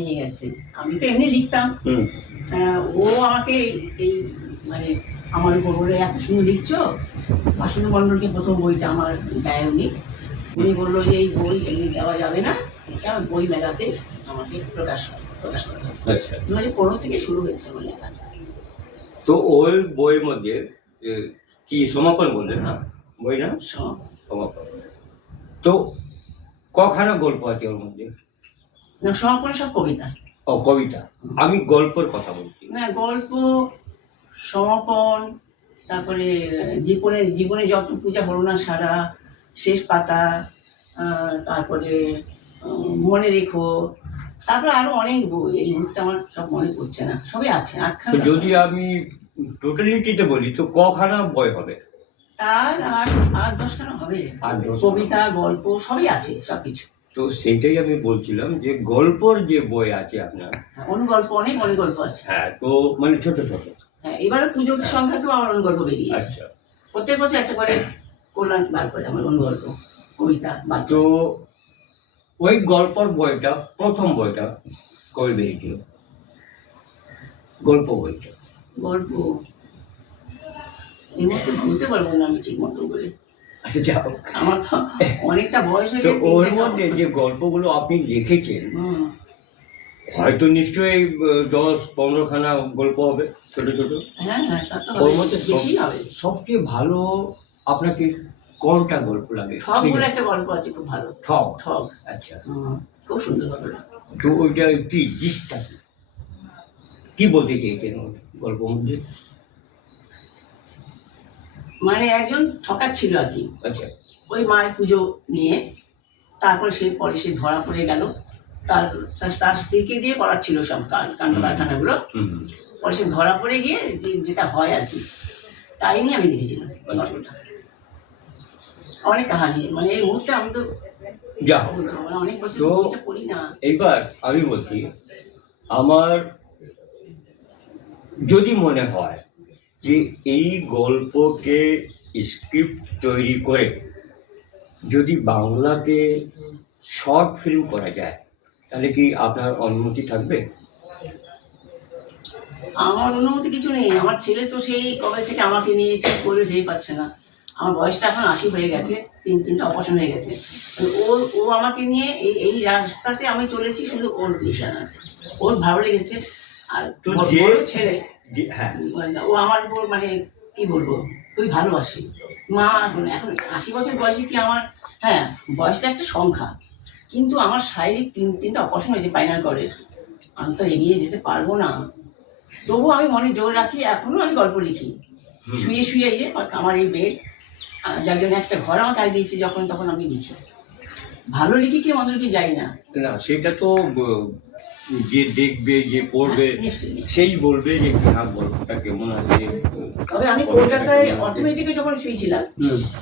নিয়ে গেছে। আমি তো এমনি লিখতাম, ও আমাকে এই মানে আমার উপর বলে, এত সুন্দর লিখছো। বাসন্তী মণ্ডলকে প্রথম বইটা আমার দেয় উনি বললো যে এই বই এমনি দেওয়া যাবে না, এটা বই মেলাতে আমাকে প্রকাশ করা হবে। 2015 থেকে শুরু হয়েছে আমার লেখা। তো ওই বইয়ের মধ্যে কি সমাপন বললেন না বই না? সমাপন। তো কখানা গল্প আছে ওর মধ্যে? না, সমাপন সব কবিতা। ও কবিতা, আমি গল্পের কথা বলছি। না, গল্প সমাপন, তারপরে জীবনে যত পূজা হলো না সারা, শেষ পাতা, তারপরে মনে রেখো, তারপরে আরো অনেক বই। এই মুহূর্তে আমার সব মনে পড়ছে না, সবই আছে। যদি আমি টোটালিটিতে বলি তো কখানা বই হবে? তার আর 10খানা হবে। কবিতা গল্প সবই আছে, সবকিছু। তো সেটাই আমি বলছিলাম যে গল্পর যে বই আছে আপনার, অনুগল্প, অনেক অনুগল্প আছে। হ্যাঁ, তো মানে ছোট ছোট। হ্যাঁ, এবারে পুজোর সংখ্যা তো আমার অনুগল্প বেরিয়েছে। আচ্ছা, প্রত্যেক বছর একটা করে কল্যাণ বার করে আমার অনুগল্প কবিতা। তো ওই গল্পর বইটা, প্রথম বইটা কবে বেরিয়েছিল? গল্প বইটা গল্প এই মতো বলতে পারবো না আমি ঠিক মতো করে। আচ্ছা, যাও, আমার তো অনেকটা বয়স হয়ে গেছে। ওর মধ্যে যে গল্পগুলো আপনি লিখেছেন, হয়তো নিশ্চয়ই 10-15 খানা গল্প হবে, ছোট ছোট। হ্যাঁ, ওর মধ্যে বেশি হবে। সবচেয়ে ভালো আপনাকে কোনটা গল্প লাগে? ঠক বলে একটা গল্প আছে, খুব ভালো। ঠক? আচ্ছা, খুব সুন্দর গল্পটা। তো ওইটা কি জিনিসটা কি বলতে চেয়েছেন গল্পের মধ্যে? মানে একজন ঠকার ছিল আর কি। আচ্ছা। ওই মায়ের পুজো নিয়ে, তারপরে সে ধরা পড়ে গেল। তার স্ত্রীকে দিয়ে করাচ্ছিল সব কাণ্ড কারখানাগুলো। পরে সে ধরা পড়ে গিয়ে যেটা হয় আর কি, তাই নিয়ে আমি লিখেছিলাম গল্পটা। অনেক কাহানি, মানে এই মুহূর্তে আমি তো অনেক বছর পড়ি না। এইবার আমি বলছি, আমার যদি মনে হয় যে এই গল্পকে স্ক্রিপ্ট তৈরি করে যদি বাংলাতে শর্ট ফিল্ম করা যায়, তাহলে কি আপনার অনুমতি থাকবে? আমার অনুমতি কিছু নেই। আমার ছেলে তো সেই কবে থেকে আমাকে নিয়ে ঠিক করে ভেবে পাচ্ছে না। আমার বয়সটা এখন 80 হয়ে গেছে, তিনটা অপারেশন হয়ে গেছে। ও আমাকে নিয়ে এই রাস্তাতে আমি চলেছি শুধু ওর নিশানা। ওর ভালো লেগেছে। আর ছেলে, হ্যাঁ, ও আমার উপর মানে কি বলবো, খুবই ভালোবাসি। মা এখন 80 বছর বয়সে কি আমার, হ্যাঁ বয়সটা একটা সংখ্যা, কিন্তু আমার শারীরিক তিনটা অপারেশন হয়েছে স্পাইনাল কর্ডের। আমি তো এগিয়ে যেতে পারবো না। তবুও আমি মনে জোর রাখি, এখনো আমি গল্প লিখি শুয়ে শুয়ে। এই যে আমার এই বেড, যার জন্য একটা ঘর আমাকে আগে দিয়েছি, যখন তখন আমি লিখি। ভালো লিখি কি মন্দ লিখি যাই না, সেটা তো যে দেখবে, যে পড়বে, সেই বলবে যে হ্যাঁ গল্পটা কেমন আছে। তবে আমি কলকাতায় অর্থনীতিকে যখন শুয়েছিলাম,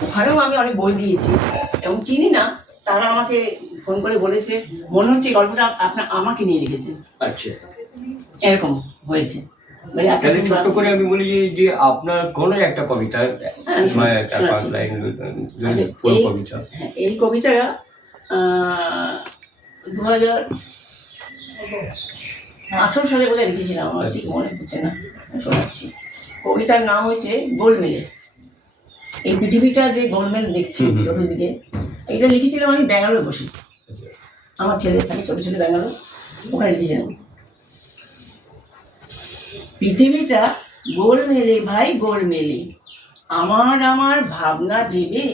ওখানেও আমি অনেক বই দিয়েছি এবং চিনি না, তারা আমাকে ফোন করে বলেছে মনে হচ্ছে গল্পটা আমাকে নিয়ে লিখেছেন। আচ্ছা, এরকম হয়েছে। ছোট করে আমি বলি যে আপনার কোন একটা কবিতা, এই কবিতাটা 2018 সালে বোধহয় লিখেছিলাম, আমার ঠিক মনে পড়ছে না, শোনাচ্ছি। কবিতার নাম হচ্ছে গোলমেলে। এই পৃথিবীটা যে গোলমেল দেখছি চতুর্দিকে, এটা লিখেছিলাম আমি ব্যাঙ্গালোর বসে। আমার ছেলে থাকে, ছোট ছেলে ব্যাঙ্গালোর, ওখানে লিখেছিলাম। পৃথিবীটা গোলমেলে ভাই গোলমেলে, আমার ভাবনা ভেবে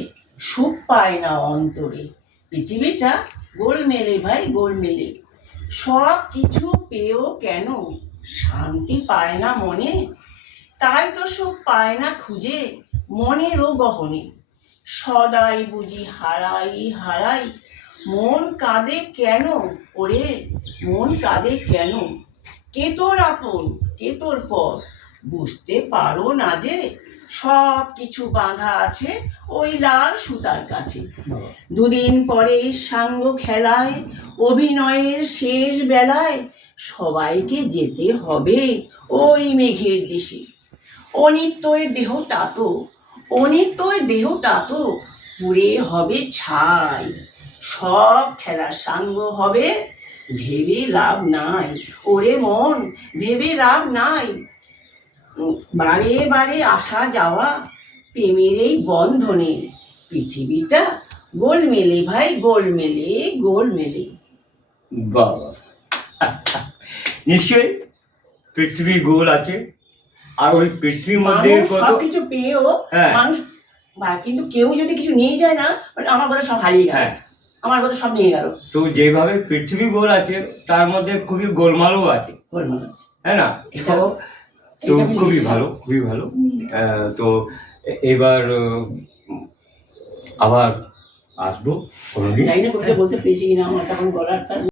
সুখ পায় না অন্তরে। পৃথিবীটা গোলমেলে ভাই গোলমেলে, সব কিছু পেয়েও কেন শান্তি পায় না মনে। তাই তো সুখ পায় না খুঁজে মনেরও গহনে। সদাই বুঝি হারাই মন কাঁদে কেন ওরে, মন কাঁদে কেন। কে তোর আপন কে তোর পর, বুঝতে পারো না যে সব কিছু বাঁধা আছে ওই লাল সুতার কাছে। দুদিন পরে সাঙ্গ খেলায়, অভিনয়ের শেষ বেলায়, সবাইকে যেতে হবে ওই মেঘের দেশে। অনিত্যই দেহটা তো পুড়ে হবে ছাই, সব খেলার সাঙ্গ হবে ভেবে লাভ নাই, ওরে মন ভেবে লাভ নাই। বারে বারে আসা যাওয়া প্রেমের এই বন্ধনে, পৃথিবীটা গোলমেলে ভাই গোলমেলে গোলমেলে। বাবা, নিশ্চয়ই পৃথিবী গোল আছে, আর ওই পৃথিবীর মধ্যে মানুষ কত সবকিছু পেয়েও হ্যাঁ। মানুষ কিন্তু কেউ যদি কিছু নিয়ে যায় না, মানে আমার কথা সব হারিয়ে গেল, হ্যাঁ, আমার কথা সব নিয়ে গেল। তো যেভাবে পৃথিবী গোল আছে তার মধ্যে খুবই গোলমালও আছে, গোলমাল আছে। হ্যাঁ না? এটাও তো খুবই ভালো, খুবই ভালো। তো এবার আবার আসবো কোনোদিন। জানি না কবিতা বলতে পেরেছি কিনা, আমার তখন গলাটা